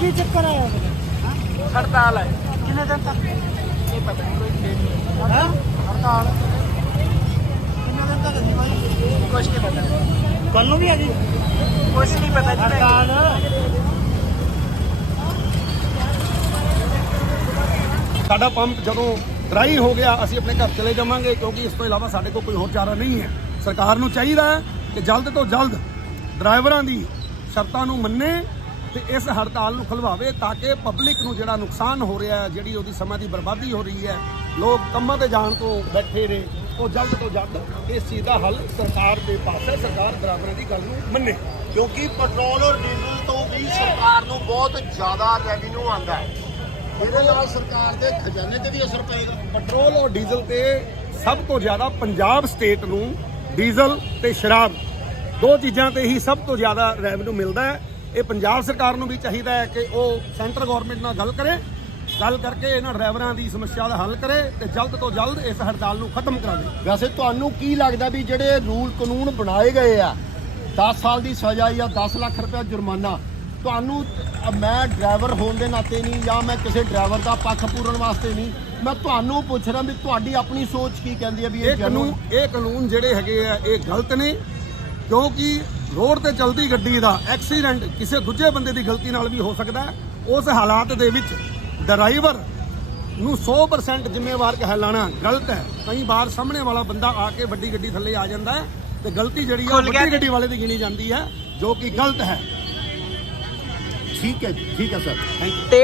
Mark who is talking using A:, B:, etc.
A: ਕੀ ਚੱਕਰ ਆਇਆ
B: ਹੜਤਾਲ ਹੈ।
A: ਕਿੰਨੇ ਦਿਨ ਤੱਕ?
B: ਇਹ ਪਤਾ ਨਹੀਂ ਕੋਈ ਡੇਟ ਨਹੀਂ
A: ਹੈ? ਹੜਤਾਲ। ਕਿੰਨੇ ਦਿਨ ਤੱਕ ਜੀ ਭਾਈ
B: ਕੁਛ ਨਹੀਂ ਪਤਾ।
A: ਕੱਲ ਨੂੰ ਵੀ ਆ ਜੀ
B: ਕੁਛ ਨਹੀਂ ਪਤਾ ਜੀ।
A: ਹੜਤਾਲ।
C: ਸਾਡਾ ਪੰਪ ਜਦੋਂ ਡਰਾਈ ਹੋ ਗਿਆ ਅਸੀਂ ਆਪਣੇ ਘਰ ਚਲੇ ਜਾਵਾਂਗੇ ਕਿਉਂਕਿ ਇਸ ਤੋਂ ਇਲਾਵਾ ਸਾਡੇ ਕੋਲ ਕੋਈ ਹੋਰ ਚਾਰਾ ਨਹੀਂ ਹੈ। ਸਰਕਾਰ ਨੂੰ ਚਾਹੀਦਾ ਹੈ ਕਿ ਜਲਦ ਤੋਂ ਜਲਦ ਡਰਾਈਵਰਾਂ ਦੀ ਸ਼ਰਤਾਂ ਨੂੰ ਮੰਨੇ ਤੇ ਇਸ ਹੜਤਾਲ ਨੂੰ ਖਲਵਾਵੇ ਤਾਂ ਕਿ ਪਬਲਿਕ ਨੂੰ ਜਿਹੜਾ ਨੁਕਸਾਨ ਹੋ ਰਿਹਾ ਹੈ ਜਿਹੜੀ ਉਹਦੀ ਸਮਾਂ ਦੀ ਬਰਬਾਦੀ ਹੋ ਰਹੀ ਹੈ ਲੋਕ ਕੰਮਾਂ ਤੇ ਜਾਣ ਤੋਂ ਬੈਠੇ ਨੇ ਉਹ ਜਲਦ ਤੋਂ ਜਲਦ ਇਸ ਚੀਜ਼ ਦਾ ਹੱਲ ਸਰਕਾਰ ਦੇ ਪਾਸ ਹੈ ਸਰਕਾਰ ਡਰਾਈਵਰਾਂ ਦੀ ਗੱਲ ਨੂੰ ਮੰਨੇ।
D: ਕਿਉਂਕਿ ਪੈਟਰੋਲ ਔਰ ਡੀਜ਼ਲ ਤੋਂ ਵੀ ਸਰਕਾਰ ਨੂੰ ਬਹੁਤ ਜ਼ਿਆਦਾ ਰੈਵਨਿਊ ਆਉਂਦਾ ਹੈ। ਇਹਦੇ ਨਾਲ ਸਰਕਾਰ ਦੇ ਖਜ਼ਾਨੇ ਤੇ ਵੀ ਅਸਰ ਪਏਗਾ।
C: ਪੈਟਰੋਲ ਔਰ ਡੀਜ਼ਲ ਤੇ ਸਭ ਤੋਂ ਜ਼ਿਆਦਾ ਪੰਜਾਬ ਸਟੇਟ ਨੂੰ ਡੀਜ਼ਲ ਤੇ ਸ਼ਰਾਬ ਦੋ ਚੀਜ਼ਾਂ ਤੇ ਹੀ ਸਭ ਤੋਂ ਜ਼ਿਆਦਾ ਰੈਵਨਿਊ ਮਿਲਦਾ ਹੈ। ਇਹ ਪੰਜਾਬ ਸਰਕਾਰ ਨੂੰ ਵੀ ਚਾਹੀਦਾ ਹੈ ਕਿ ਉਹ ਸੈਂਟਰ ਗਵਰਨਮੈਂਟ ਨਾਲ ਗੱਲ ਕਰੇ ਗੱਲ ਕਰਕੇ ਇਹਨਾਂ ਡਰਾਈਵਰਾਂ ਦੀ ਸਮੱਸਿਆ ਦਾ ਹੱਲ ਕਰੇ ਤੇ ਜਲਦ ਤੋਂ ਜਲਦ ਇਸ ਹੜਤਾਲ ਨੂੰ ਖਤਮ ਕਰਾਵੇ
D: ਵੈਸੇ ਤੁਹਾਨੂੰ ਕੀ ਲੱਗਦਾ ਵੀ ਜਿਹੜੇ ਰੂਲ ਕਾਨੂੰਨ ਬਣਾਏ ਗਏ ਆ 10 ਸਾਲ ਦੀ ਸਜ਼ਾ ਜਾਂ 10 ਲੱਖ ਰੁਪਏ ਜੁਰਮਾਨਾ ਤੁਹਾਨੂੰ ਮੈਂ ਡਰਾਈਵਰ ਹੋਣ ਦੇ ਨਾਤੇ ਨਹੀਂ ਜਾਂ ਮੈਂ ਕਿਸੇ ਡਰਾਈਵਰ ਦਾ ਪੱਖ ਪੂਰਨ ਵਾਸਤੇ ਨਹੀਂ ਮੈਂ ਤੁਹਾਨੂੰ ਪੁੱਛ ਰਿਹਾ ਵੀ ਤੁਹਾਡੀ ਆਪਣੀ ਸੋਚ ਕੀ ਕਹਿੰਦੀ ਹੈ ਵੀ
C: ਇਹ ਕਾਨੂੰਨ ਇਹ ਕਾਨੂੰਨ ਜਿਹੜੇ ਹੈਗੇ ਆ ਇਹ ਗਲਤ ਨੇ ਕਿਉਂਕਿ ਰੋਡ ਤੇ ਚਲਦੀ ਗੱਡੀ ਦਾ ਐਕਸੀਡੈਂਟ ਕਿਸੇ ਦੂਜੇ ਬੰਦੇ ਦੀ ਗਲਤੀ ਨਾਲ ਵੀ ਹੋ ਸਕਦਾ ਹੈ। ਉਸ ਹਾਲਾਤ ਦੇ ਵਿੱਚ ਡਰਾਈਵਰ ਨੂੰ 100% ਜ਼ਿੰਮੇਵਾਰ ਕਹਿਲਾਣਾ ਗਲਤ ਹੈ। ਕਈ ਵਾਰ ਸਾਹਮਣੇ ਵਾਲਾ ਬੰਦਾ ਆ ਕੇ ਵੱਡੀ ਗੱਡੀ ਥੱਲੇ ਆ ਜਾਂਦਾ ਹੈ ਤੇ ਗਲਤੀ ਜਿਹੜੀ
B: ਗਿਆ
C: ਵੱਡੀ। ਗੱਡੀ ਵਾਲੇ ਦੀ ਗਿਣੀ ਜਾਂਦੀ ਹੈ ਜੋ ਕਿ ਗਲਤ ਹੈ।
D: ਠੀਕ ਹੈ ਠੀਕ ਹੈ ਸਰ।
B: ਤੇ